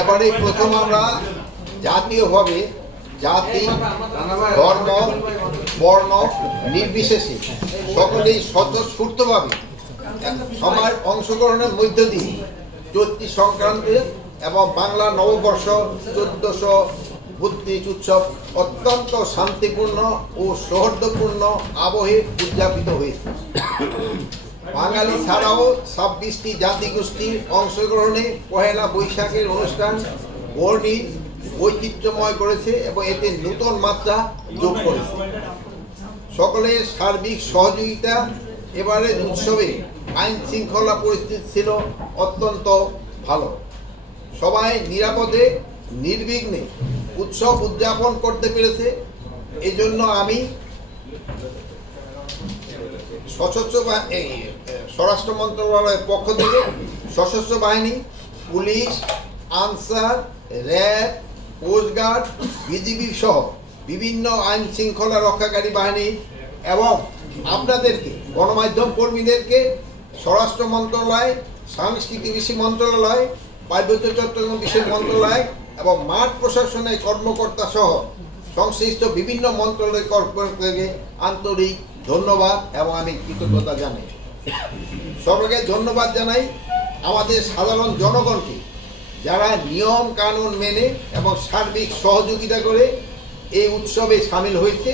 এবারে প্রথম আমরা জাতীয়ভাবে জাতি, ধর্ম, বর্ণ নির্বিশেষে সকলেই স্বতঃস্ফূর্তভাবে সবার অংশগ্রহণের মধ্য দিয়ে চৈত্রী সংক্রান্তি এবং বাংলা নববর্ষ 1432 উৎসব অত্যন্ত শান্তিপূর্ণ ও সৌহার্দ্যপূর্ণ আবহে উদযাপিত হয়েছে। বাঙালি ছাড়াও 26টি জাতিগোষ্ঠীর অংশগ্রহণে পহেলা বৈশাখের অনুষ্ঠান বর্ণিল বৈচিত্র্যময় করেছে এবং এতে নতুন মাত্রা যোগ করেছে। সকলের সার্বিক সহযোগিতা এবারের উৎসবে আইন শৃঙ্খলা পরিস্থিতি ছিল অত্যন্ত ভালো। সবাই নিরাপদে নির্বিঘ্নে উৎসব উদযাপন করতে পেরেছে। এই জন্য আমি স্বরাষ্ট্র মন্ত্রণালয়ের পক্ষ থেকে সশস্ত্র বাহিনী, police, Ansar, RAB, coast guard, BGB সহ বিভিন্ন আইন শৃঙ্খলা রক্ষাকারী বাহিনী এবং আপনাদেরকে গণমাধ্যম কর্মীদেরকে স্বরাষ্ট্র মন্ত্রণালয়, সাংস্কৃতিক বিষয় মন্ত্রণালয়, পার্বত্য চট্টগ্রাম বিষয় মন্ত্রণালয় এবং মাঠ প্রশাসনের কর্মকর্তা সহ সংশ্লিষ্ট বিভিন্ন মন্ত্রণালয়ের কর্মকর্তাকে আন্তরিক ধন্যবাদ এবং আমি কৃতজ্ঞতা জানাই। সবাইকে ধন্যবাদ জানাই আমাদের সাধারণ জনগণকে, যারা নিয়ম কানুন মেনে এবং সার্বিক সহযোগিতা করে এই উৎসবে সামিল হয়েছে।